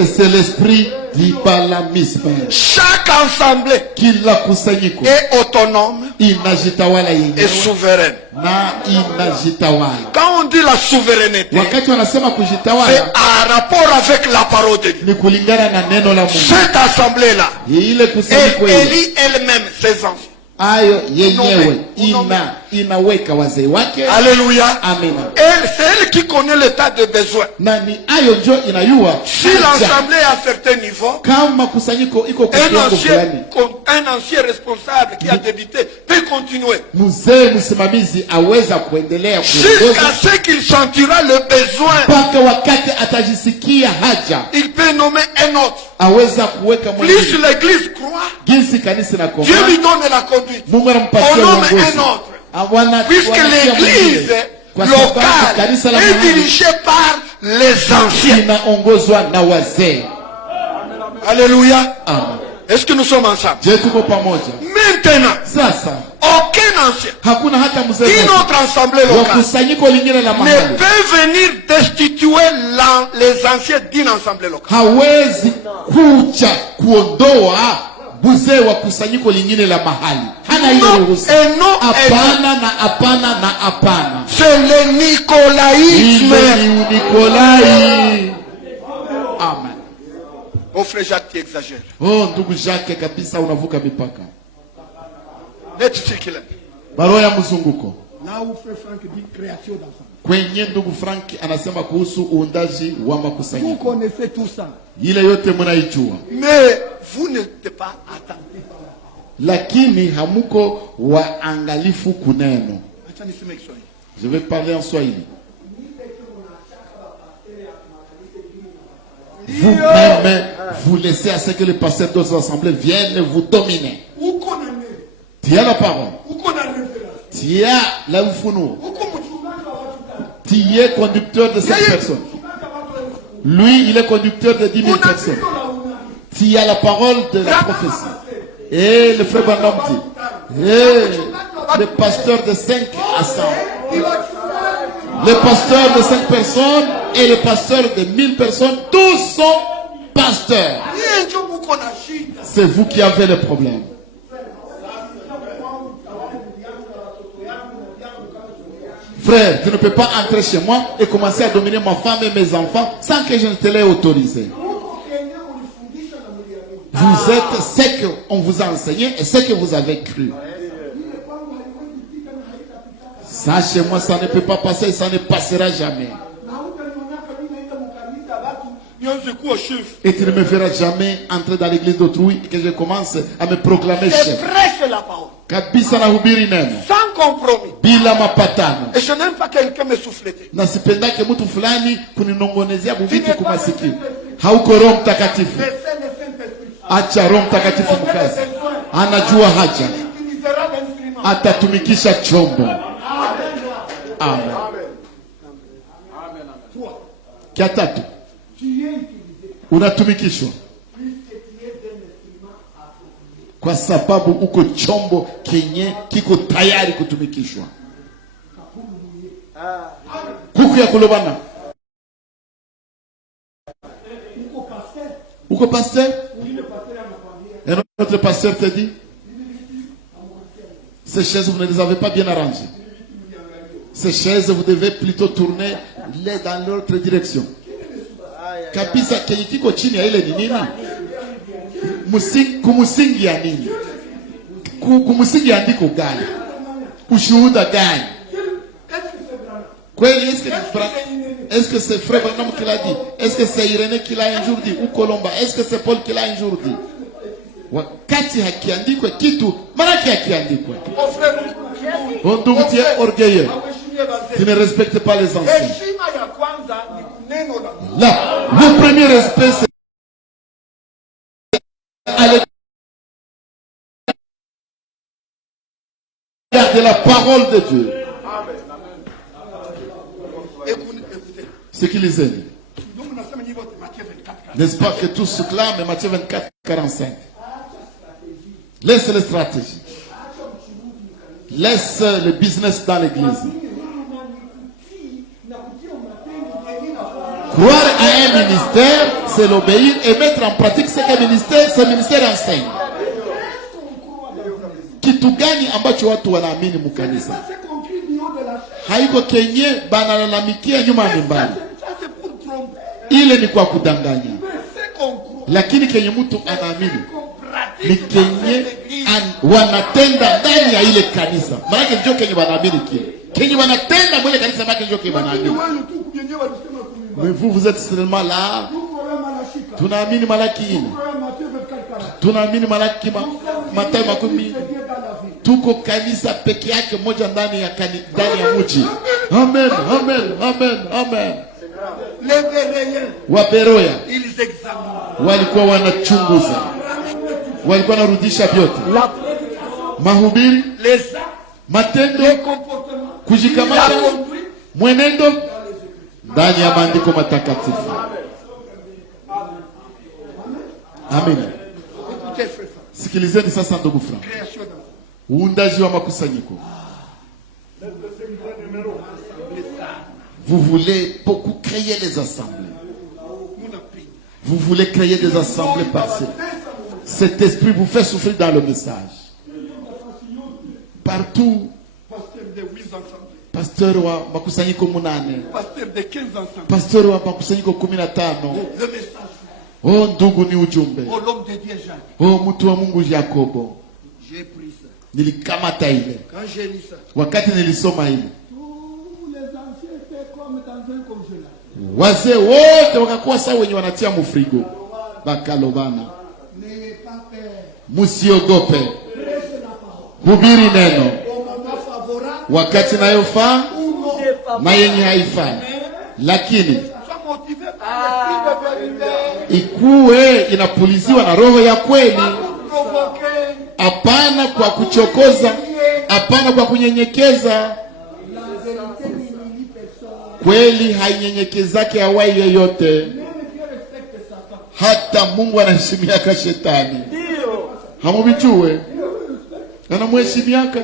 Et c'est l'esprit du balamisme. Chaque assemblée Kila kusanyiko est autonome inajitawala et yenyewe souveraine. na inajitawala. Quand on dit la souveraineté, Wakati wanasema c'est kujitawala en rapport avec la parole de Dieu. ni kulingana na neno la Mungu. Cette assemblée-là, Ile kusanyiko elle ile élit elle-même ses enfants. ayo yenyewe Unome. inaweka wazee wake. Alléluia. Amina. C'est elle qui connaît l'état de besoin. Na ni ayo njo inayua Si l'assemblée est à un certain niveau, kama kusanyiko iko kwa kiwango fulani, un ancien responsable qui a débuté peut continuer. mzee msimamizi aweza kuendelea Jusqu'à kuongoza ce qu'il sentira le besoin, mpaka wakati atajisikia haja, il peut nommer un autre. aweza kuweka Plus mwingine. l'église croit, Jinsi kanisa na Dieu lui koma donne la conduite. Mungu anampatia On nomme uongozi. un autre. Awana- Puisque wanatia l'église mwingine. Kwa sababu locale kanisa la est mahali dirigée par les anciens. inaongozwa na wazee. Alléluia. Amen. Est-ce que nous sommes ensemble? Je, tuko pamoja Maintenant, sasa? aucun ancien Hakuna hata mzee d'une mmoja autre assemblée wa locale kusanyiko lingine la ne mahali peut venir destituer les anciens d'une assemblée locale. hawezi kuja kuondoa mzee wa kusanyiko lingine la mahali. Hana hiyo Non, ruhusa. et non, et non. Hapana na hapana na hapana. C'est le nicolaïsme. Ile ni Unikolai. Amen. Mon frère Jacques, tu exagères. Oh, ndugu Jacques, kabisa unavuka mipaka. Net circulaire. Barua ya mzunguko Là où frère Franck dit création d'enfants. kwenye ndugu Frank anasema kuhusu uundaji wa Vous makusanyiko. connaissez tout ça. Ile yote mnaijua, Mais vous n'êtes pas attentif. lakini hamuko waangalifu kuneno. Acha niseme Kiswahili. Je vais parler en Swahili. Vous-même, vous laissez à ce que les pasteurs d'autres assemblées viennent vous dominer. Uko na neno. Tu as la parole. Uko na révélation. Tu as la ufunuo. Uko mchungaji wa watu tano. Tu es conducteur de 5 personnes. Mchungaji wa watu elfu. Lui, il est conducteur de 10 000 personnes. Unapigwa na unabii. Tu as la parole de la prophétie. Et le frère Branham dit, et le pasteur de 5 à 100. Le pasteur de 5 personnes et le pasteur de 1000 personnes, tous sont pasteurs. Yeye ndio muko na shida. C'est vous qui avez le problème. Frère, tu ne peux pas entrer chez moi et commencer à dominer ma femme et mes enfants sans que je ne te l'ai autorisé. Vous êtes ce qu'on vous a enseigné et ce que vous avez cru. Ça, chez moi, ça ne peut pas passer et ça ne passera jamais. Nianze kuwa chef. Et tu ne me verras jamais entrer dans l'église d'autrui et que je commence à me proclamer Je chef. prêche la parole. Kabisa na hubiri neno Sans compromis. bila mapatano. Et je n'aime pas quelqu'un me souffleter. Na sipendake mtu fulani kuninongonezea vitu kumasikio. Hauko Roho Mtakatifu. Mais c'est le Saint-Esprit. Acha Roho Mtakatifu mkazi. Anajua haja. Il utilisera l'instrument. Atatumikisha chombo. Amen. Kia tatu, unatumikishwa kwa sababu uko chombo kenye kiko tayari kutumikishwa. Kuku ya kulobana. Uko pasteur? Et notre pasteur te dit, ces chaises, vous ne les avez pas bien arrangées. Ces chaises, vous devez plutôt tourner les dans l'autre direction. Kabisa kenye kiko chini ya ile ni nini? Kumusingi ya nini? Kumusingi ya ndiko gani? Ushuhuda gani? Kweli, est-ce que c'est Frère Branham qui l'a dit? Est-ce que c'est Irénée qui l'a un jour dit? Ou Colomba? Est-ce que c'est Paul qui l'a un jour dit? Wakati hakiandikwe kitu, manake hakiandikwe. Ndugu, tu es orgueilleux. Tu ne respectes pas les anciens. Là, le premier respect, c'est aller garder la parole de Dieu. Ce qui les aime. N'est-ce pas que tout se clame, Matthieu 24, 45. Laisse les stratégies. Laisse le business dans l'église. Croire à un ministère, c'est l'obéir et mettre en pratique ce que ce ministère enseigne. Kitu gani ambacho watu wanaamini mukanisa? Ça c'est compris du haut de la chaise. Haiko kenye banalalamikia nyuma ya mimbari. Ça c'est pour tromper. Ile ni kwa kudanganya. Mais c'est qu'on croit. Lakini kenye mtu anaamini Qu'on pratique ni dans kenye cette église. wanatenda ndani ya ile kanisa. Maana ndio kenye wanaamini kile. Kenye wanatenda mwele kanisa maana ndio kenye wanaamini. Lakini wale tu kujenyewa walisema kumimba. Mais vous êtes seulement là. Nous croyons Malachika. Tunaamini Malaki ine. Nous croyons Matthieu 24:40. Tunaamini Malaki Mathayo makumi. C'est Dieu dans la vie. Tuko kanisa peke yake moja ndani ya ndani ya mji. Amen, amen, amen, amen. Les Béréens, Waberoya ils examinent. walikuwa wanachunguza, walikuwa wanarudisha vyote, La prédication, mahubiri, les actes, matendo, les comportements, kujikamata, la conduite. mwenendo ndani ya maandiko matakatifu. Amen. Écoutez, frère, Sikilizeni sasa ndugu Frank. création d'enfants. Uundaji wa makusanyiko. Vous voulez beaucoup créer les assemblées. Vous voulez créer des assemblées passées. Cet esprit vous fait souffrir dans le message. Partout, Pasteur de 8 ensembles. pasteur wa makusanyiko munane, Pasteur de 15 ensembles. pasteur wa makusanyiko 15. Le message. Oh ndugu, ni ujumbe. Oh l'homme de Dieu Jacques. Oh mtu wa Mungu Yakobo, J'ai pris ça. nilikamata ile. Quand j'ai lu ça, Wakati nilisoma ile, tous les anciens étaient comme dans un congélateur. wazee wote wakakuwa sawa wenye wanatia mufrigo. Bakalobana, N'ayez pas peur. musiogope, Prêchez la parole. hubiri neno Au moment favorable wakati nayofaa ou non. na yenye haifai, lakini Sois motivé par l'esprit de vérité. ikuwe inapuliziwa na roho ya kweli, Pour provoquer. hapana kwa kuchokoza, hapana kwa kunyenyekeza. La vérité n'humilie personne. Kweli hainyenyekezake hawai yeyote, Même Dieu respecte Satan. hata Mungu anaheshimiaka shetani. Hamubijue anamheshimiaka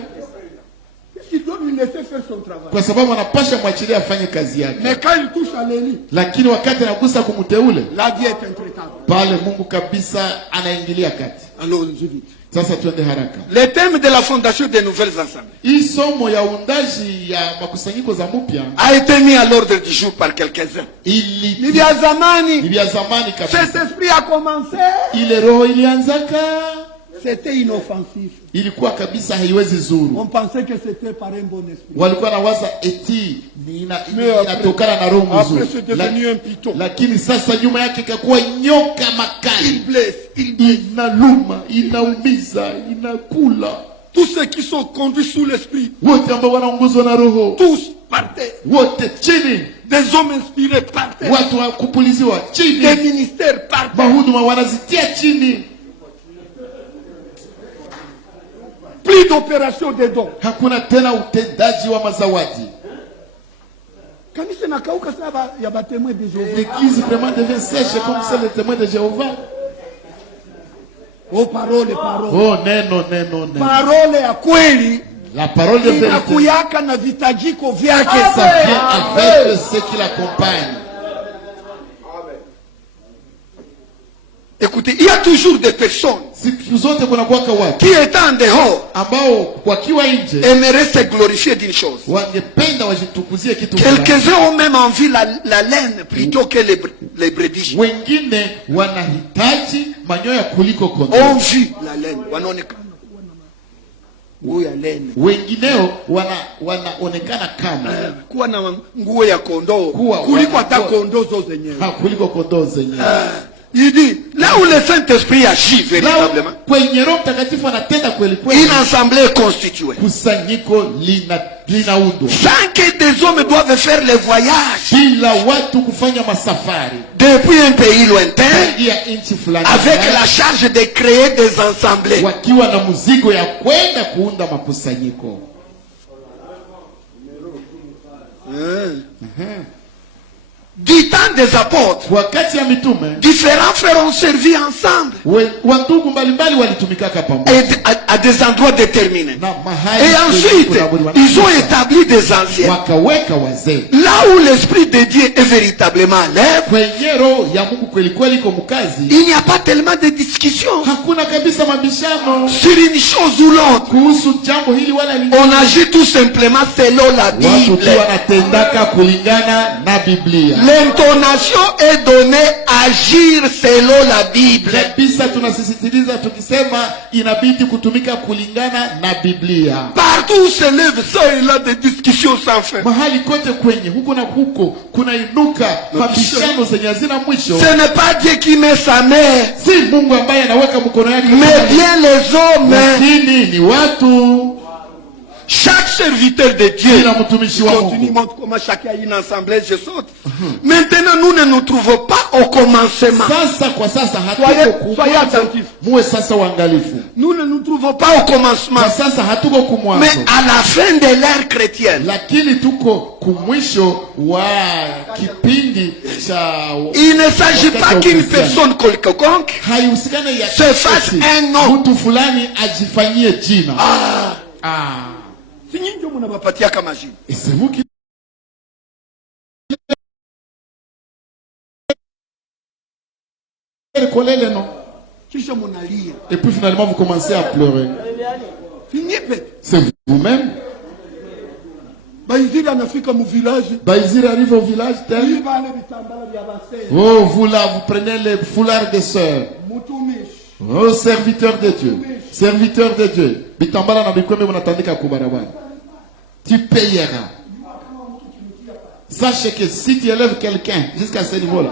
Il doit lui laisser faire son travail. kwa sababu anapasha mwachilia afanye kazi yake, Mais quand il touche à l'élite, lakini wakati anagusa kumteule la vie est intraitable. pale, Mungu kabisa anaingilia kati. Allons-y vite. Sasa tuende haraka. Le thème de la fondation des nouvelles assemblées Hii somo ya uundaji ya makusanyiko za mpya a été mis à l'ordre du jour par quelques-uns. Ni vya zamani. ni vya zamani Cet kabisa. esprit a commencé. Ile roho ilianzaka C'était inoffensif. ilikuwa kabisa haiwezi zuru. On pensait que c'était par un bon esprit. Walikuwa na waza eti Mais après- inatokana na roho Après mzuri, c'est devenu un piton. lakini sasa nyuma yake ikakuwa nyoka Il makali, blesse, il blesse. inaluma, inaumiza, inakula. Tous ceux qui sont conduits sous l'esprit, Wote ambao wanaongozwa na roho, tous par terre. wote chini. Des hommes inspirés par terre. Watu wa kupuliziwa Des chini, ministères par terre. mahuduma wanazitia chini. Plus d'opération des dons. Hakuna tena utendaji wa mazawadi. Kanisa nakauka sana ya batémoins de Jéhovah. L'église vraiment devient sèche comme c'est le témoin de Jéhovah. Oh parole, parole. Oh neno, neno, neno. Parole ya kweli La parole de vérité, inakuyaka na vitajiko vyake. ça vient avec ce qui l'accompagne. Écoutez, il y a toujours des personnes Siku zote kuna kuwaka watu qui étant en dehors ambao wakiwa nje aimeraient se glorifier d'une chose. wangependa wajitukuzie kitu fulani. Quelques-uns ont même envie la laine plutôt que les brebis. Wengine wanahitaji manyoya kuliko Ont kondoo. vu la laine. Wanaonekana nguo ya laine. Wengineo wanaonekana kama Kuwa na nguo ya kondoo Kuwa kuliko hata kuwa- kondoo zo zenyewe. kuliko kondoo zenyewe. Il dit, là où le Saint-Esprit agit véritablement, Lao kwenye Roho Mtakatifu anatenda kweli kweli, une assemblée est constituée. kusanyiko linaundwa Sans que des hommes doivent faire les voyages bila watu kufanya masafari depuis un pays lointain kuingia nchi fulani avec fulani, la charge de créer des assemblées. wakiwa na mzigo ya kwenda kuunda makusanyiko. Du temps des apôtres, wakati ya mitume différents frères ont servi ensemble wandugu mbalimbali walitumikaka pamoja et à des endroits déterminés. na mahali Et ensuite, ils ont établi des anciens. wakaweka wazee Là où l'Esprit de Dieu est véritablement à l'œuvre, kwenye roho ya Mungu kweli kweli iko mkazi. il n'y a pas tellement de discussions Hakuna kabisa mabishano sur une chose ou l'autre. kuhusu jambo hili wala lingine. On agit tout simplement selon la Watu Bible. tu wanatendaka kulingana na Biblia. L'intonation est donnée à agir selon la Bible. Kabisa tunasisitiliza tukisema inabidi kutumika kulingana na Biblia. Partout où se lève ça et là des discussions sans fin. Mahali kote kwenye huko na huko kunainuka mabishano zenye hazina mwisho. Ce n'est pas Dieu qui met sa main, Si Mungu ambaye anaweka mkono yake, mais bien les hommes. lakini ni watu. Chaque serviteur de Dieu. Kila mtumishi wa Continue, Mungu. montre comment chacun a une assemblée, je saute. Maintenant, nous ne nous trouvons pas au commencement. Sasa kwa sasa Soyez hatuko kumwanzo. attentifs. Muwe sasa uangalifu. Nous ne nous trouvons pas au commencement, Kwa sasa hatuko mais kumwanzo. à la fin de l'ère chrétienne. Lakini tuko kumwisho wa kipindi cha Il ne s'agit wakati pas wa qu'une Ukristiano. personne quelconque Haihusikani ya se fasse eti un nom. mtu fulani ajifanyie jina. Ah. Si nyinyi ndio mnawapatia kama jina. Et c'est vous qui collez les noms. Kisha mnalia. Et puis finalement vous commencez à pleurer. Finyipe. C'est vous-même. Baizira anafika mu village. Baïzir arrive au village tel. Hii bale vitambala vya basee. Oh, vous là, vous prenez les foulards des sœurs. Mutumishi. Oh, serviteur de Dieu. Serviteur de Dieu. Bitambala na bikwembe munatandika kubarabara. Tu payeras. Sache que si tu élèves quelqu'un jusqu'à ce niveau-là,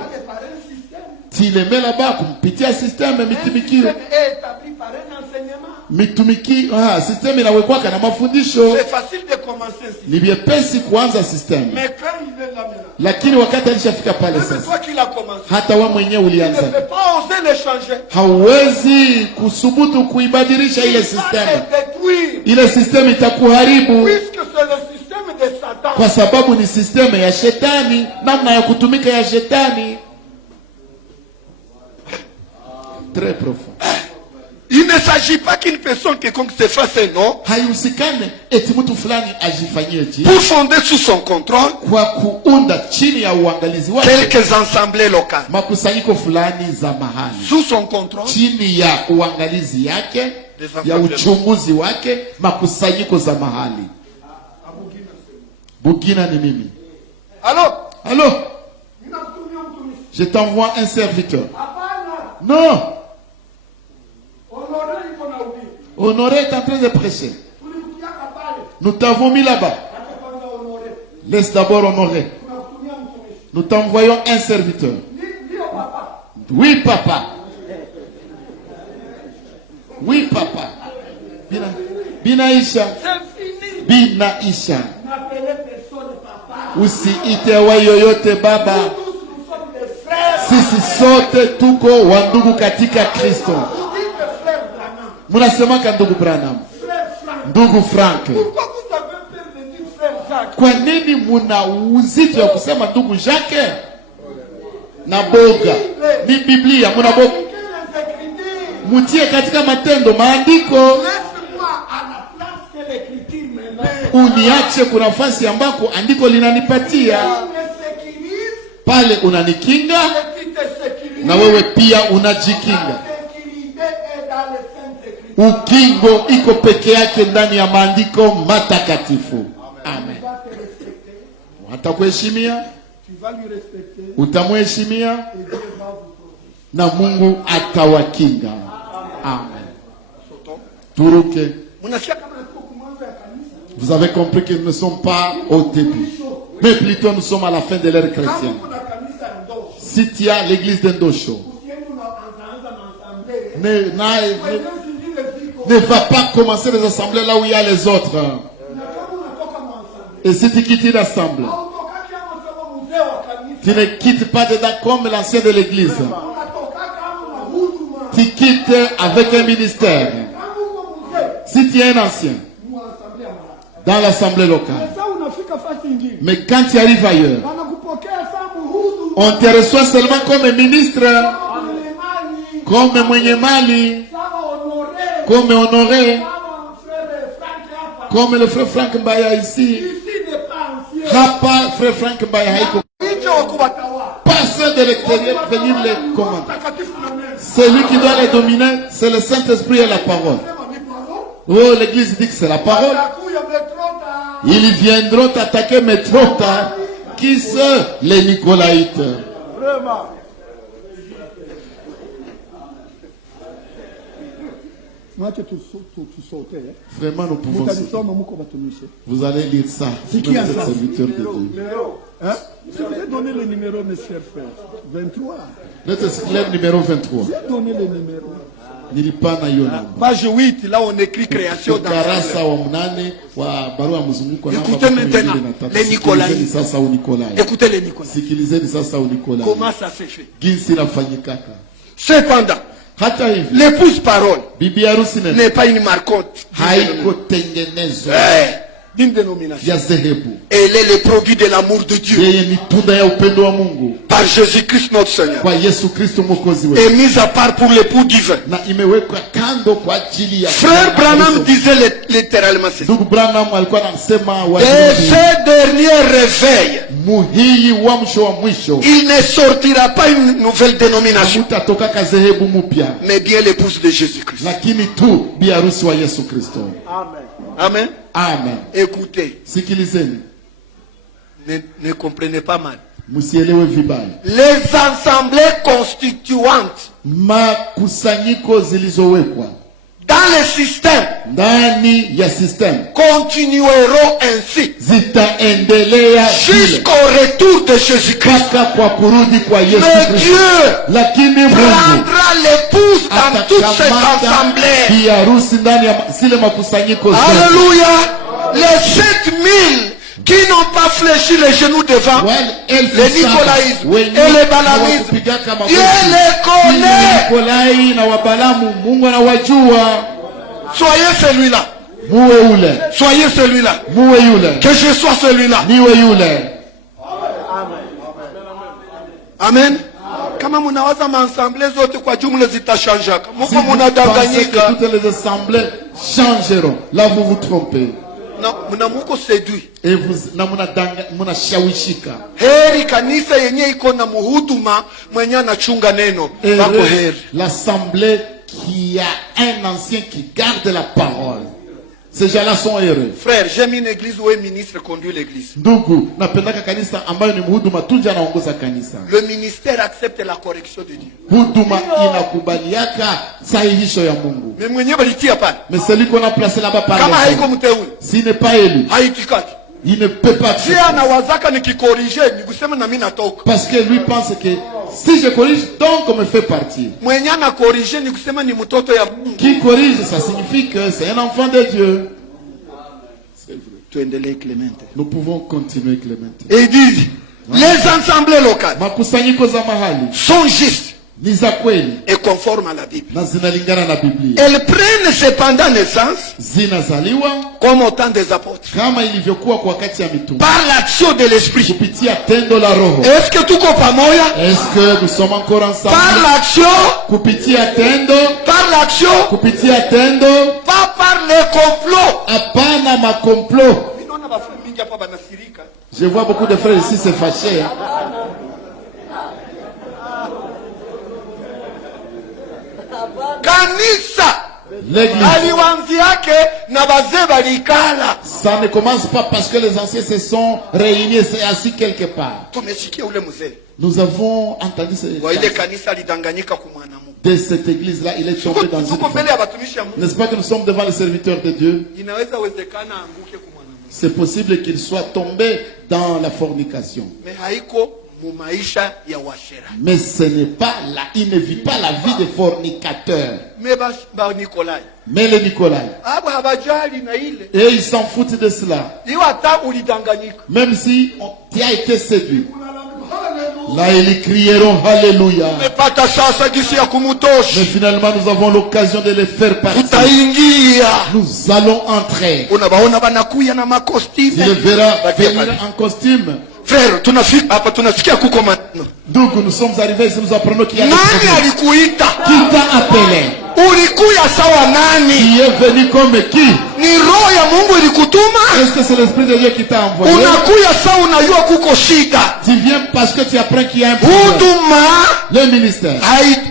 tu le mets là-bas, kupitia système mitumiki. Établi par un enseignement. Mitumiki, système inawekwaka na mafundisho. C'est facile de commencer ici. Ni vyepesi kuanza système. Mais quand il est là maintenant, Lakini wakati alishafika pale c'est sasa, toi qui l'as commencé. hata wewe mwenyewe Tu ne ulianza. peux pas oser le changer. Hauwezi kusubutu kuibadilisha ile Il va système. te détruire. Ile système itakuharibu Puisque c'est le système de Satan. kwa sababu ni système ya shetani, namna ya kutumika ya shetani. Très profond. Il ne s'agit pas qu'une personne quelconque se fasse un nom Haihusikane eti mtu fulani ajifanyie jina pour fonder sous son contrôle kwa kuunda chini ya uangalizi wake quelques assemblées locales. makusanyiko fulani za mahali, Sous son contrôle, chini ya uangalizi yake ya uchunguzi wake, makusanyiko za mahali. Bugina ni mimi. alors, Allô, je t'envoie un serviteur. Non, Honoré est en train de prêcher. Nous t'avons mis là-bas. Laisse d'abord Honoré. Nous t'envoyons un serviteur. Oui, papa. Oui, papa. Binaisha. Binaisha. Usiitewa yoyote baba. Sisi sote tuko wandugu katika Kristo. Munasemaka ndugu Branham, ndugu Frank. pourquoi vous avez peur de dire frère Jacques? Kwa nini muna uzito ya kusema ndugu Jacques? Na boga ni Biblia, muna boga. Mutie katika matendo maandiko. Laisse-moi à la place que l'écriture me met. Uniache kuna nafasi ambako andiko linanipatia. Pale unanikinga Et qui te sécurise. na wewe pia unajikinga. La sécurité est dans les saintes écritures. Ukingo iko peke yake ndani ya maandiko matakatifu. Amen. Watakuheshimia, Tu vas lui respecter. utamheshimia Et Dieu va vous protéger. na Mungu atawakinga. Amen. Turuke. Unasikia kama tuko kumwanzo ya kanisa? Vous avez compris que nous ne sommes pas au début, mais plutôt nous sommes à la fin de l'ère Kama chrétienne. kuna kanisa ndogo, Si tu as l'église d'Endosho, usiende unaanza maassemblée. ne va pas commencer les assemblées là où il y a les autres. Na kama unatoka maassemblée, Et si tu quittes une assemblée, hautoka kama sababu mzee wa kanisa. tu ne quittes pas dedans comme l'ancien de l'église. Unatoka kama huduma. Tu quittes avec un ministère. Kama uko mzee, Si tu es un ancien mu assemblée mara. dans l'assemblée locale, Sasa unafika fasi nyingine. mais quand tu arrives ailleurs, Wanakupokea sababu huduma. On te reçoit seulement comme ministre, comme mwenye mali, comme honoré, comme le frère Frank Mbaya ici. Hapa frère Frank Mbaya haiko. Personne de l'extérieur venir les commander. Celui qui doit les dominer, c'est le Saint-Esprit et la parole. Oh, l'église dit que c'est la parole. Ils viendront attaquer mais trop tard. Qui sont les Nicolaïtes? Vraiment. Vraiment, nous pouvons. Vous allez lire ça. C'est qui a ça? Serviteur de Dieu. Hein? Je vous ai donné le numéro, mes chers frères. 23. Le numéro 23. J'ai donné le numéro. Nilipana hiyo namba. Page 8, là on écrit création Karasa wa mnane wa barua mzunguko namba. Écoutez maintenant les Nicolaïtes. Sasa Nikolai. Écoutez les Nicolaïtes. Sikilizeni sasa Nikolai. Comment ça s'est fait? Jinsi inafanyikaka. Cependant, hata hivi l'épouse parole bibi harusi n'est pas une marcotte. haiko tengenezo D'une dénomination. ya zehebu. Elle est le produit de l'amour de Dieu. Yeye ni tunda ya upendo wa Mungu. Par Jésus-Christ notre Seigneur. Kwa Yesu Kristo mwokozi wetu. Et mise à part pour l'époux divin. Na imewekwa kando kwa ajili ya. Frère Branham disait littéralement ceci. Ndugu Branham alikuwa anasema Et ce dernier réveil, muhii wa mwisho wa mwisho. il ne sortira pas une nouvelle dénomination. Mutatoka kazehebu mupya. Mais bien l'épouse de Jésus-Christ. Lakini tu bi harusi wa Yesu Kristo. Amen. Amen. Amen. Écoutez. Sikilizeni. Ne comprenez pas mal. Musielewe vibaya. Les assemblées constituantes Makusanyiko zilizowekwa dans le système ndani ya system continueront ainsi zitaendelea jusqu'au retour de Jésus-Christ. mpaka kwa kurudi kwa Yesu Mais Kristo. Dieu Lakini Mungu prendra l'épouse dans toutes ces assemblées. bi harusi ndani ya zile makusanyiko zote. Alléluia. Les 7000 qui n'ont pas fléchi les genoux devant les nicolaïsmes et les balamismes, Dieu les connaît. Nikolai na wabalamu Mungu anawajua. Soyez celui-là. Muwe ule. Soyez celui-là. Muwe yule. Que je sois celui-là. Niwe yule. Amen. Kama munawaza maensemble zote kwa jumla zitashangaka. Si Muko vous pensez munadanganyika. que toutes les assemblées changeront, là vous vous trompez. Muna muko séduit. Et vous munashawishika. Heri kanisa yenye iko na muhuduma mwenye anachunga neno. Bako heri. L'assemblée qui a un ancien qui garde la parole. Ces gens-là sont heureux. Frère, j'aime une église où un ministre conduit l'église. Ndugu, napendaka kanisa ambayo ni mhuduma tunja anaongoza kanisa. Le ministère accepte la correction de Dieu. Huduma inakubaliaka sahihisho ya Mungu. Mais mwenye balitia pale. Mais celui qu'on a placé là-bas par Kama haiko mteule. s'il n'est pas élu, Haitikaki. il ne peut pas. Si anawazaka nikikorije, nikusema na mimi natoka. Parce que lui pense que si je corrige, donc on me fait partir. Mwenye ana korije nikusema ni mtoto ya Mungu. Qui corrige, ça signifie que c'est un enfant de Dieu. C'est vrai. Tuendelee Clémente. Nous pouvons continuer, Clément. Et il dit, les assemblées locales Makusanyiko za mahali sont justes ni za kweli et conformes à la Bible. na zinalingana na Biblia. Elles prennent cependant naissance Zinazaliwa comme au temps des apôtres. kama ilivyokuwa kwa wakati ya mitume. Par l'action de l'esprit. Kupitia tendo la Roho. Est-ce que tuko pamoja? Est-ce que nous sommes encore ensemble? Par l'action. Kupitia tendo. Par l'action. Kupitia tendo. Pas par les complots. Hapana makomplot. Je vois beaucoup de frères ici se fâcher. Kanisa L'église. aliwanziake na bazee balikala. Ça ne commence pas parce que les anciens se sont réunis et s'est assis quelque part. Tumesikia ule mzee Nous avons entendu wa ile kanisa alidanganyika kwa mwanamke. de cette église-là, il est tombé dans une Tuko mbele ya batumishi ya Mungu. N'est-ce pas que nous sommes devant les serviteurs de Dieu? Inaweza wezekana anguke kwa mwanamke. C'est possible qu'il soit tombé dans la fornication. Mais haiko mu maisha ya washera. Mais ce n'est pas là, il ne vit pas la vie de fornicateur. Mais ba Nikolai. Mais les Nicolai, Abo habajali na ile. et ils s'en foutent de cela. Iwa hata ulidanganyika. Même si tu as été séduit. Là, ils crieront Alléluia. Umepata sasa gisi ya kumutosha. Mais finalement, nous avons l'occasion de les faire partir. Utaingia. Nous allons entrer. Unabaona banakuya na Tu makostime. les verras venir en costume. Frère, tunasikia kuko maneno. Ndugu, nous sommes arrivés ici, nous apprenons qu'il y a Nani alikuita? Qui t'a appelé? Ulikuya sawa nani? Qui est venu comme qui? Ni roho ya Mungu ilikutuma? Est-ce que c'est l'esprit de Dieu qui t'a envoyé? Unakuya sawa unajua kuko shida. Tu viens parce que tu apprends qu'il y a un problème. Huduma Le ministère,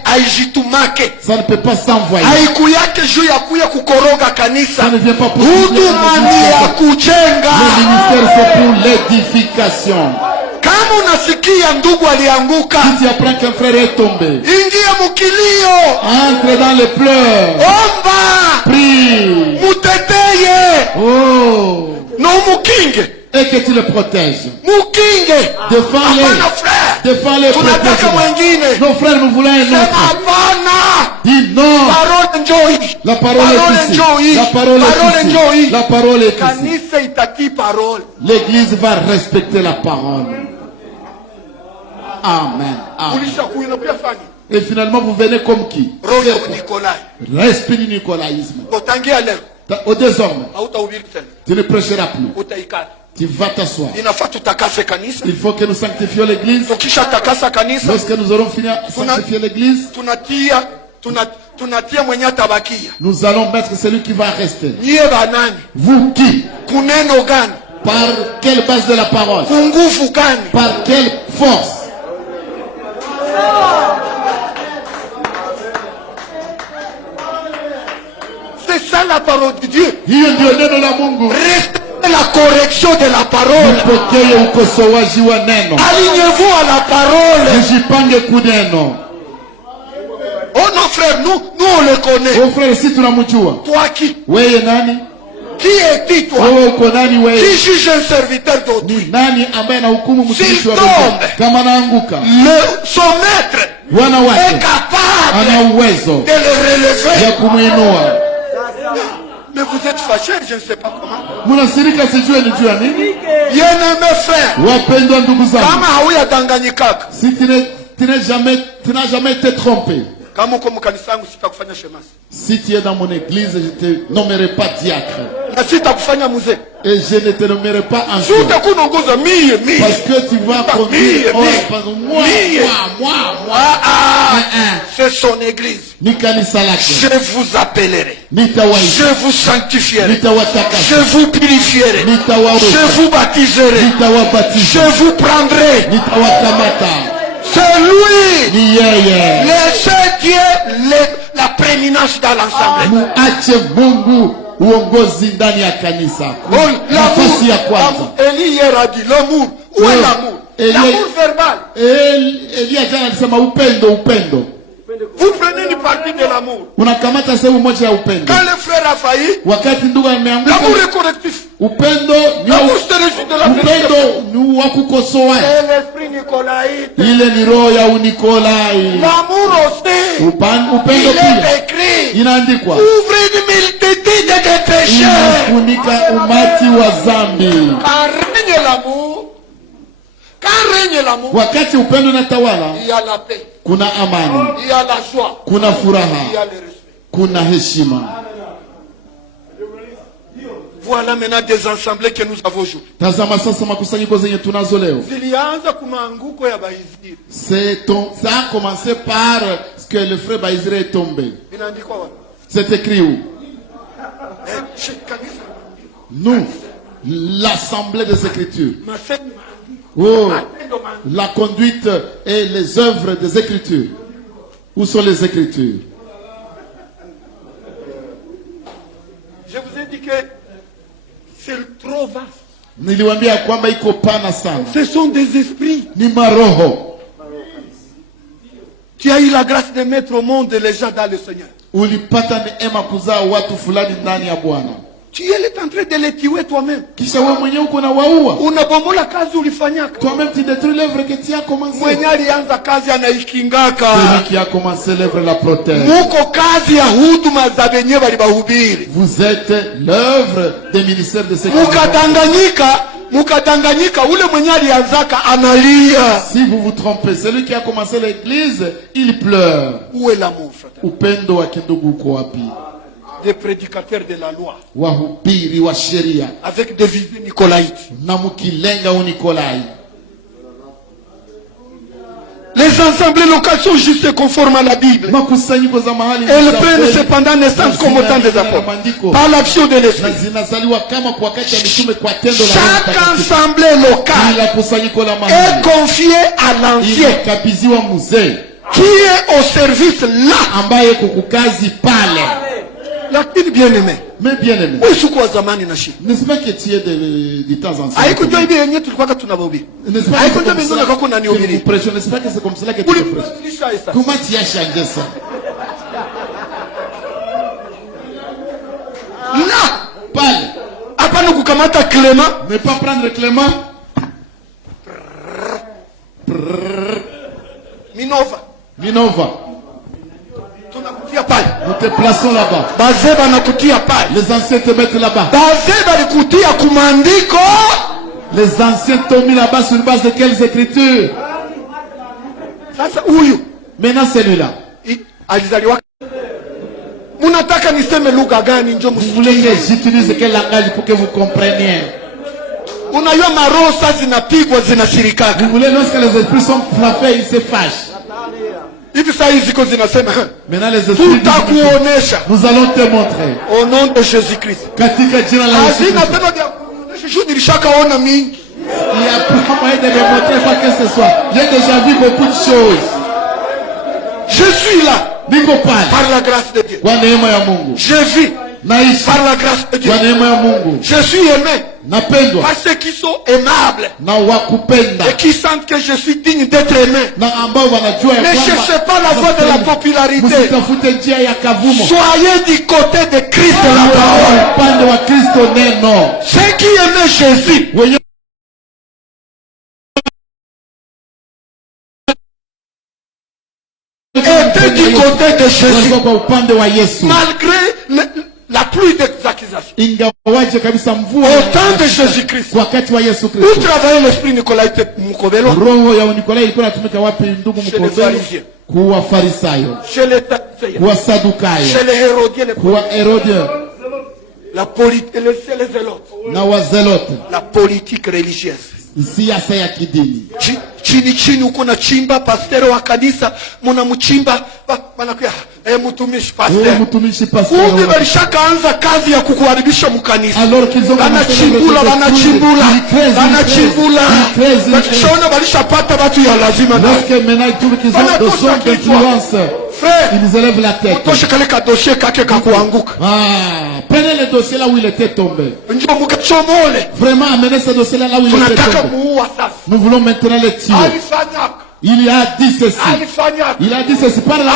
haijitumake. ça ne peut pas s'envoyer. Haikuyake juu ya kuya kukoroga kanisa. Ça ne vient pas pour Huduma ni ya kujenga. Le ministère, c'est pour l'édification. Kama unasikia ndugu alianguka, Si tu apprends qu'un frère est tombé, ingia mukilio. entre dans les pleurs, Omba. prie, Muteteye. oh, No mukinge. et que tu le protèges. Mukinge. Défends-les, Hapana frère. défends-les, Tunataka protège-les. mwengine. Nos frères, nous voulons un Sema autre. hapana. Dis non. Parole njoi. La parole est ici. La parole est ici. La parole est ici. Kanisa itaki parole. L'église va respecter la parole. Amen. Amen. Ulisha kuinopia fani. Et finalement, vous venez comme qui? Roho ya Nikolai. Respect du nicolaïsme. Utangia leo. Au désormais, Hautahubiri tena. tu ne prêcheras plus. Utaikata. Tu vas t'asseoir. Inafaa tutakase kanisa. Il faut que nous sanctifions l'église. Tukisha takasa kanisa, Lorsque nous aurons fini à sanctifier l'église, tunatia mwenye atabakia. nous allons mettre celui qui va rester. Nyie banani? Vous qui? Kuneno gani? Par quelle base de la parole? Kunguvu gani? Par quelle force? C'est ça la parole de Dieu. Hiyo ndio neno la Mungu. Respectez la correction de la parole. Mpokee ukosoaji wa neno. Alignez-vous à la parole. Ujipange kuneno. Oh non frère, nous on le connaît. Oh frère, si tunamjua. Toi qui? Wewe nani? Qui es-tu toi? Wewe uko nani wewe? Qui juge un serviteur d'autrui? Ni nani ambaye anahukumu mtumishi wa S'il Mungu? tombe. Kama anaanguka, Son maître Bwana est wake capable ana uwezo de le relever. ya kumuinua. Mais vous êtes fâchés, je ne sais pas comment. Mnasirika sijue ni juu ya nini? Bien-aimé frère, Wapendwa ndugu zangu, kama hauyadanganyikaka, si tu n'as jamais été trompé. kama uko mkanisa yangu sitakufanya shemasi. Si tu es dans mon église, je te nommerai pas diacre. Na sitakufanya mzee. Et je ne te nommerai pas ancien. Suta kunongoza mie. Parce que tu vas conduire. Moi. C'est son église. Ni kanisa lake. Je vous appellerai. Nitawaita. Je vous sanctifierai. Nitawatakasa. Je vous purifierai. Nitawaosha. Je vous baptiserai. Nitawabatiza. Je vous prendrai. Nitawakamata. C'est lui. Ni yeye. Laissez Dieu la prééminence dans l'ensemble. Muache Mungu uongozi ndani ya kanisa. Nafasi ya kwanza. Eli hier a dit l'amour. Où est l'amour? L'amour verbal. Elia jana alisema upendo. Vous prenez une partie de l'amour. Unakamata sehemu moja ya upendo. Quand le frère a failli, Wakati ndugu ameanguka, l'amour est correctif. Upendo L'amour c'est le résultat de la upendo ni wa kukosoa. C'est l'esprit nicolaïte. Ile ni roho ya Unikolai. L'amour aussi. Upendo Il pia est écrit. inaandikwa. Ouvre une multitude de péchés. Inafunika umati wa zambi. Quand règne l'amour, Wakati upendo unatawala, il y a la paix. kuna amani, Il y a la joie. kuna Il y furaha, a le respect. kuna heshima. Voilà maintenant des assemblées que nous avons aujourd'hui. Tazama sasa makusanyiko zenye tunazo leo. Zilianza kumaanguko ya Baiziri. Ça a commencé par ce que le frère Baizire est tombé. Inaandikwa wapi? C'est écrit où? Kanisa. Nous, l'assemblée des Écritures. Masemi. Oh, la conduite et les œuvres des Écritures. Où sont les Écritures? Je vous ai dit que c'est trop vaste. Niliwaambia kwamba iko pana sana. Ce sont des esprits. Ni maroho. Tu as eu la grâce de mettre au monde les gens dans le Seigneur. Ulipata neema kuzaa watu fulani ndani ya Bwana. Tu es en train de les tuer toi-même. Kisha wewe mwenyewe uko na waua. Unabomola kazi ulifanyaka. Toi-même tu détruis l'œuvre que tu as commencé. Mwenye alianza kazi anaikingaka. Celui qui a commencé l'œuvre la protège. Muko kazi ya huduma za benye bali bahubiri. Vous êtes l'œuvre des ministères de sécurité. Mukadanganyika ule mwenye alianzaka analia. Si vous vous trompez, celui qui a commencé l'église, il pleure. Où est l'amour, frère? Upendo wa kindugu uko wapi? Des prédicateurs de la loi. Wahubiri wa sheria avec des visées nicolaïtes. na mkilenga Unikolai. Les assemblées locales sont juste conformes à la Bible. Elles prennent cependant naissance comme au temps des apôtres, par l'action de l'Esprit. Chaque assemblée locale est confiée à l'ancien, qui est au service là. La Bible bien-aimée. Mais bien aimé. N'est-ce pas que tu es de temps en temps? N'est-ce pas que c'est comme cela que tu prêches? Comment tu as changé ça? Là, parle. Ne pas prendre Clément. Minova. Nous te plaçons là-bas. Les anciens te mettent là-bas. Les anciens t'ont mis là-bas sur base de quelles écritures? Maintenant celui-là. Vous voulez que j'utilise quel langage pour que vous compreniez? Vous voulez lorsque les esprits sont frappés, ils se fâchent. Maintenant les esprits disent, nous allons te montrer. Au nom de Jésus-Christ. Il y a plus moyen de me montrer quoi que ce soit. J'ai déjà vu beaucoup de choses. Je suis là. Par la grâce de Dieu. Je vis. Par la grâce de Dieu. Je suis aimé par ceux qui sont aimables et qui sentent que je suis digne d'être aimé. Ne cherchez pas la voie de la popularité. Soyez du côté de Christ de la parole. Ceux qui aimaient Jésus étaient du côté de Jésus. Malgré la pluie d'accusations. Au temps de Jésus-Christ. Où travaillait l'esprit Nicolas Moukobelo? Chez les pharisiens. Chez les Sadducaïens. Chez les Hérodiens. La politique religieuse. Chini uko na chimba pastor wa kanisa muna mchimba banakuya mtumishi pastor. Kumbe balishakaanza kazi ya kukuharibisha mkanisa. Banachimbula. Bakishona balishapata watu ya lazima na. Ils élèvent la tête. Prenez le dossier là où il était tombé. Vraiment, amenez ce dossier là où il était tombé. Nous voulons maintenant le tuer. Il a dit ceci. Il a dit ceci par la langue.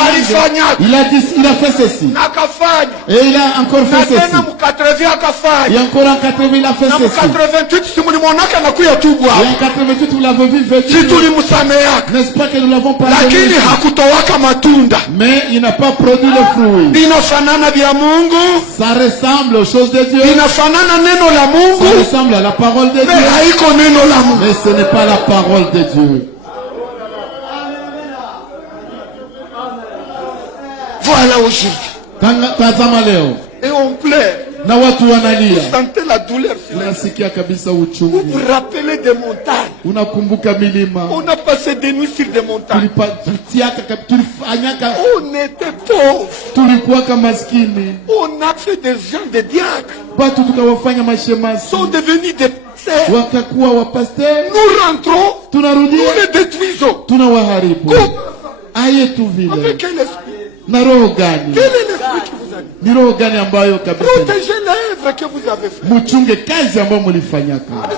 Il a fait ceci. Et il a encore fait ceci. Et encore en 80 il a fait ceci. Et en 88 vous l'avez vu venir. N'est-ce pas que nous l'avons pardonné? Mais il n'a pas produit le fruit. Ça ressemble aux choses de Dieu. Ça ressemble à la parole de Dieu. Mais ce n'est pas la parole de Dieu. Voilà aujourd'hui. Et on pleure. Vous sentez la douleur sur vous vous rappelez des montagnes. On a passé des nuits sur des montagnes. On était pauvres. On a fait des gens de diacres. Sont devenus des pasteurs. Nous rentrons. Nous les détruisons. Avec quel esprit? Quel est l'esprit que vous avez? Protégez l'œuvre que vous avez fait. Est-ce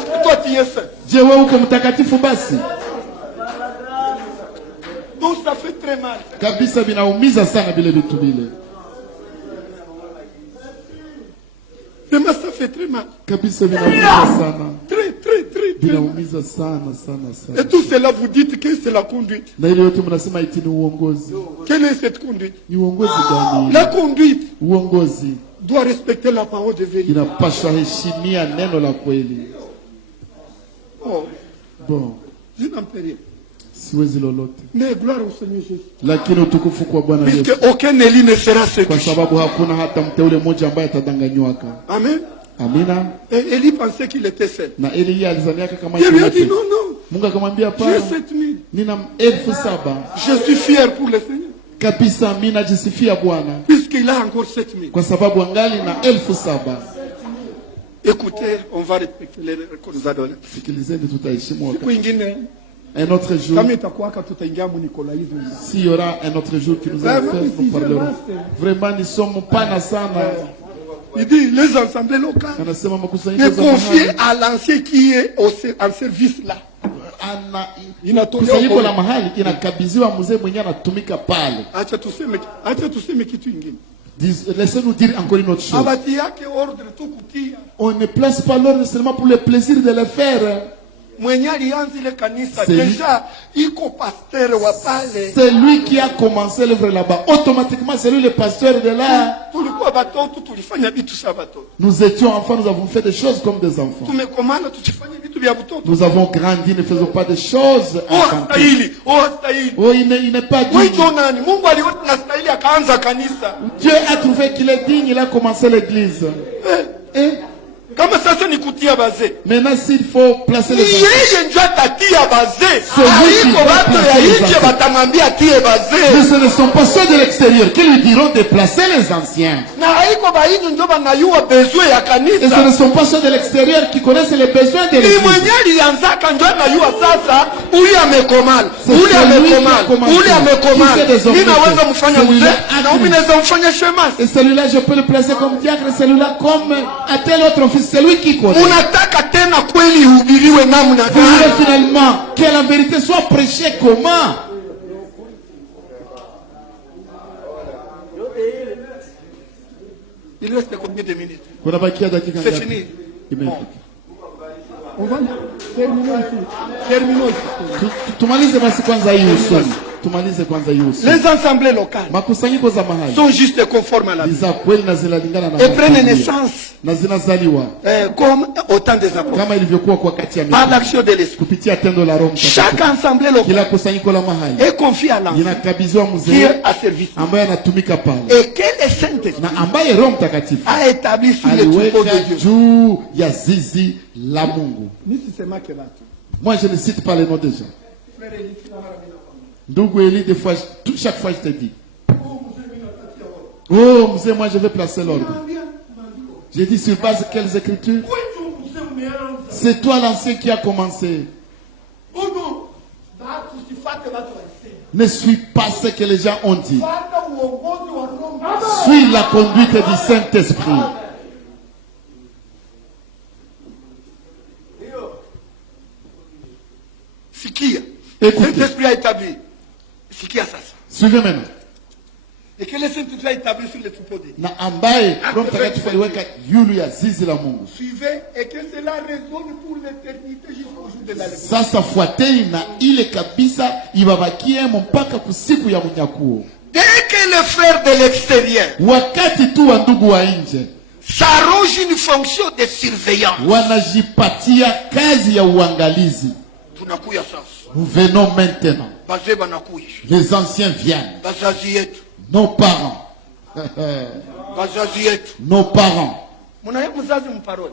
que toi tu es saint? Donc ça fait très mal. Vraiment ça fait très mal. Très. Et tout cela vous dites que c'est la conduite. Quelle est cette conduite? La conduite doit respecter la parole de vérité. Oh. Bon. Je n'en peux rien. Mais gloire au Seigneur Jésus. Puisque aucun élu ne sera séduit. Amen. Amina. Et Élie pensait qu'il était seul. Na Eli alizaniaka kama Dieu lui a yuko dit peke. non, non. Mungu akamwambia J'ai hapana, 7000. nina 7,000. Je suis fier pour le Seigneur. Kabisa mimi najisifia Bwana Puisqu'il a encore 7000. kwa sababu angali na 7,000. Écoutez, on va respecter les règles qu'on nous a données. Sikilizeni, tutaheshimu Siku wakati. ingine Un autre jour, kama itakuwaka tutaingia mu Nicolaïsme. s'il y aura un autre jour qui nous a Vraiment, fait, nous ici, parlerons. vraiment, Vraiment, nous sommes pana sana. Il dit les assemblées locales Anasema makusanyiko de za confier mahali. à l'ancien qui est en service là. Kusanyiko la mahali inakabidhiwa mzee mwenyewe anatumika pale. Acha tuseme kitu ingine. Laissez-nous dire encore une autre chose. Abati yake ordre tu kutia. On ne place pas l'ordre seulement pour le plaisir de le faire. Mwenye alianza ile kanisa C'est lui. déjà iko pasteur wa pale. C'est lui qui a commencé l'œuvre là-bas. Automatiquement, c'est lui le pasteur de là. Tulikuwa batoto tulifanya vitu sa batoto. Nous étions enfants, nous avons fait des choses comme des enfants. Tumekomana tusifanye vitu vya butoto. Nous avons grandi, ne faisons pas des choses enfantines. Stahili. Oh, il n'est pas Wewe digne. nani? Mungu aliona stahili akaanza kanisa. Dieu a trouvé qu'il est digne, il a commencé l'église. Et Kama sasa ni kutia bazee. maintenant, s'il faut placer Ni les enfants, yeye ndio atatia bazee. C'est lui qui Haiko va watu ya placer les nje enfants. watamwambia atie mais bazee. ce ne sont pas ceux de l'extérieur qui lui diront de placer les anciens. Na haiko baini ndio banayua besoin ya Et ce kanisa. ne sont pas ceux de l'extérieur qui connaissent les besoins de Ni l'église. mwenye alianzaka ndio anayua sasa ule amekomala. C'est Ule celui qui a amekomala. commencé. Ule amekomala. Qui fait des Mimi naweza œuvres. mfanya Celui-là mzee a na mimi cru. naweza mfanya shemasi. Et celui-là, je peux le placer comme diacre, celui-là comme à tel autre office. C'est lui qui connaît. Unataka tena kweli ihubiriwe namna Vous voulez gani? finalement que la vérité soit prêchée comment? Il reste combien de minutes? Kunabakia dakika C'est ngapi? fini. Imefika. On va terminer ici. Terminons ici. Tumalize basi kwanza hii usoni. Tumalize kwanza hii usoni. Les assemblées locales Makusanyiko za mahali sont juste conformes à la ni Bible za kweli na zinalingana na et prennent Biblia. naissance Na zinazaliwa comme au temps des apôtres kama ilivyokuwa kwa wakati ya par mitume l'action de l'esprit. kupitia tendo la Roho Chaque Mtakatifu. assemblée locale Kila kusanyiko la mahali est confiée à l'ancien linakabidhiwa qui mzee est à service ambaye anatumika pale et que le Saint-Esprit na ambaye Roho Mtakatifu a établi sur les troupeaux aliweka de Dieu. juu ya zizi la Mungu. Nisi semake watu. Moi, je ne cite pas les noms des gens. Ndugu Eli, des fois, chaque fois, je te dis. Oh, mzee, moi, je vais placer l'ordre. J'ai dit sur base de quelles écritures? C'est toi l'ancien qui a commencé. Ne suis pas ce que les gens ont dit. Suis la conduite du Saint-Esprit. Sikia. Écoutez. Saint-Esprit a établi. Sikia sasa. Suivez maintenant. Et que le Saint-Esprit a établi sur les troupeaux de Dieu. Na ambaye Roho Mtakatifu aliweka yulu ya zizi la Mungu. Suivez et que cela résonne pour l'éternité jusqu'au jour de la résurrection. Sasa fuateni na ile kabisa ibabakie mpaka kusiku ya munyakuo. Dès que le frère de l'extérieur Wakati tu wa ndugu wa nje s'arroge une fonction de surveillance, wanajipatia kazi ya uangalizi. tunakuya sasa. Nous venons maintenant. Bazee banakuya. Les anciens viennent. Bazazi yetu. Nos parents. Bazazi yetu. Nos parents. Munaye mzazi mparole.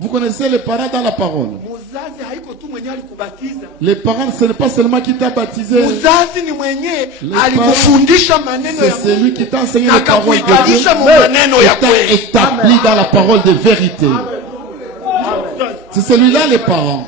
Vous connaissez les parents dans la parole. Muzazi haiko tu mwenye alikubatiza. Les parents, ce n'est pas seulement qui t'a baptisé. Muzazi ni mwenye Les alikufundisha maneno ya C'est celui qui t'a enseigné na les paroles de Dieu. akakuikalisha mu maneno ya Qui t'a kweli. établi dans la parole de vérité. C'est celui-là les parents.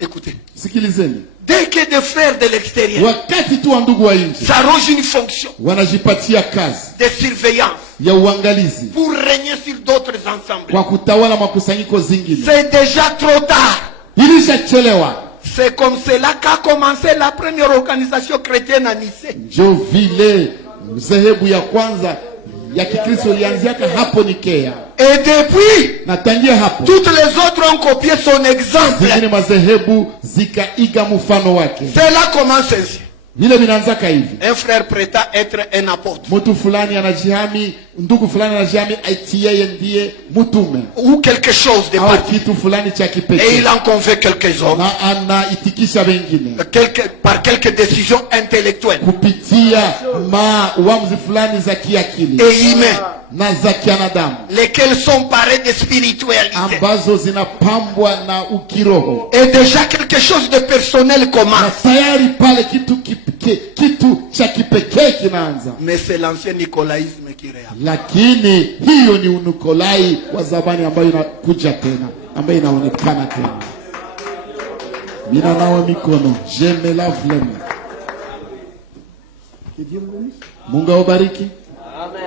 Écoutez. Sikilizeni. Dès que des frères de l'extérieur Wakati tu wa ndugu wa nje s'arroge une fonction wanajipatia kazi de surveillance ya uangalizi pour régner sur d'autres ensembles, kwa kutawala makusanyiko zingine, c'est déjà trop tard. ilishachelewa. C'est comme cela qu'a commencé la première organisation chrétienne à Nicée. Njo vile dhehebu ya kwanza ya Kikristo ilianziaka hapo Nikea, Et depuis, na tangia hapo toutes les autres ont copié son exemple. zingine madhehebu zikaiga mfano wake. Cela commence ainsi. Vile vinaanzaka hivi, Un frère prétend être un apôtre mtu fulani anajihami, ndugu fulani anajihami ati yeye ndiye mtume ou quelque chose de au particulier. kitu fulani cha Et kipekee, il en convainc quelques autres na anaitikisha wengine par quelques décisions intellectuelles. kupitia kupitia uamuzi fulani za kiakili et humains, na za kianadamu lesquels sont parés de spiritualité. ambazo zinapambwa na ukiroho. Et déjà quelque chose de personnel Na commence. tayari pale kitu cha kipekee kinaanza. Mais c'est l'ancien nicolaïsme qui réagit. Lakini hiyo ni Unikolai wa zamani ambayo inakuja tena, ambayo inaonekana tena. Mina nawa mikono, je me lave les mains. Que Dieu vous bénisse. Mungu awabariki.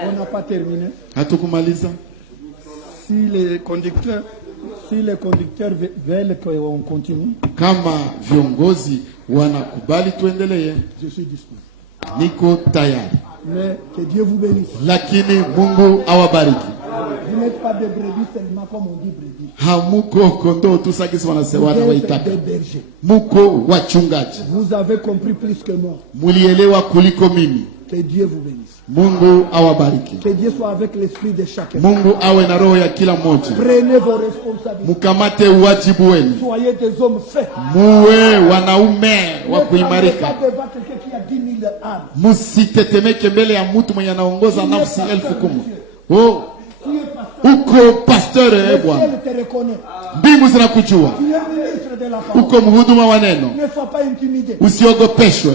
On n'a pas terminé. Hatukumaliza. Si les conducteurs veulent qu'on continue, Kama viongozi wanakubali tuendelee, je suis disponible. niko tayari. Mais que Dieu vous bénisse. Lakini Mungu awabariki. Vous n'êtes pas des brebis seulement comme on dit brebis. Hamuko kondoo tu sakisi wanasema Vous êtes waitaka. des bergers. Muko wachungaji. Vous avez compris plus que moi. Mulielewa kuliko mimi. Que Dieu vous bénisse. Mungu awabariki. Que Dieu soit avec l'esprit de chacun. Mungu awe na roho ya kila mmoja. Prenez vos responsabilités. Mukamate uwajibu wenu. Soyez des hommes faits. Muwe wanaume wa Ne kuimarika. parlez pas devant quelqu'un qui a 10 000 âmes. Musitetemeke mbele ya mtu mwenye anaongoza nafsi 10,000. Oh, uko pastor Le Bwana. ciel te reconnaît. Mbingu zinakujua. Tu es ministre de la parole. Uko mhuduma wa neno. Ne sois pas intimidé. Usiogopeshwe.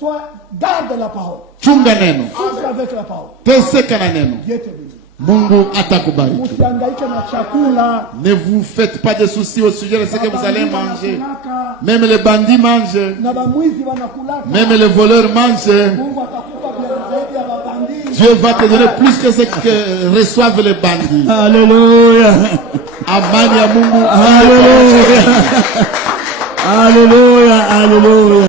Sois garde la parole. Chunga neno. Souffle avec la parole. Teseka na neno. Dieu te bénisse. Mungu atakubariki. Usihangaike na chakula. Ne vous faites pas de soucis au sujet de ce que vous allez manger. Wanakulaka, Même les bandits mangent. na bamwizi wanakulaka. Même les voleurs mangent. Mungu atakupa vya zaidi ya mabandii. Dieu va te donner plus que ce que reçoivent les bandits. Alléluia. Amani ya Mungu. Alléluia. Alléluia. Alléluia.